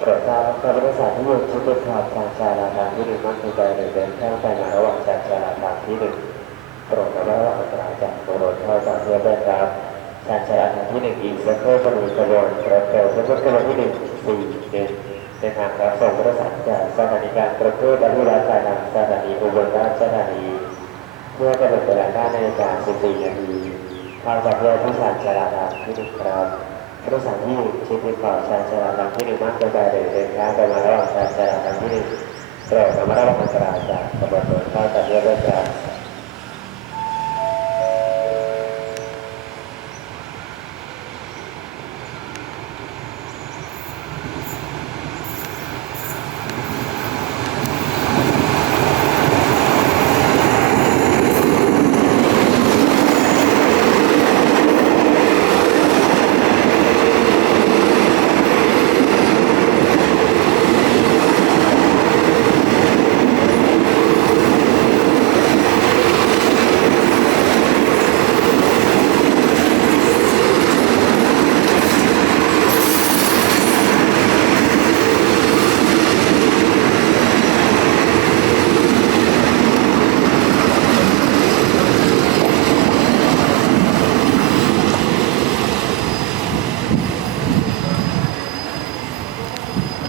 แต่บริษัทที่อยู่ชุดป็นข่าวทางชาลาทางที่หนึ่งมั่นคงใจหรือเดินข้ามไปมาระหว่างจากชาลาทางที่หนึ่งตรงกับระหว่างตราจากโมโรนเข้าจากเรือเดินครับชานชาลาทางที่หนึ่งอีกสักเพื่อประมูลกระบวนรถเร็วเพื่อขึ้นรถที่หนึ่งสี่หนึ่งในทางรับส่งบริษัทจากสถานีการประเทศและที่รัฐกานสถานีอุบลราชธานีเมื่อกำหนดเวลา9นาฬิกา14นาทีทางจากเรือผู้สานชาลาทางที่หนึ่งครับ ผู้สานที่ชิดติดต่อชานชาลาทางที่หนึ่งมากกว่าใจเดินเดินข้ามไปมาระหว่างชานชาลาทางที่หนึ่งโปรดระมัดระวังอันตรายจากขบวนรถเข้าแต่เรือด้วยครับ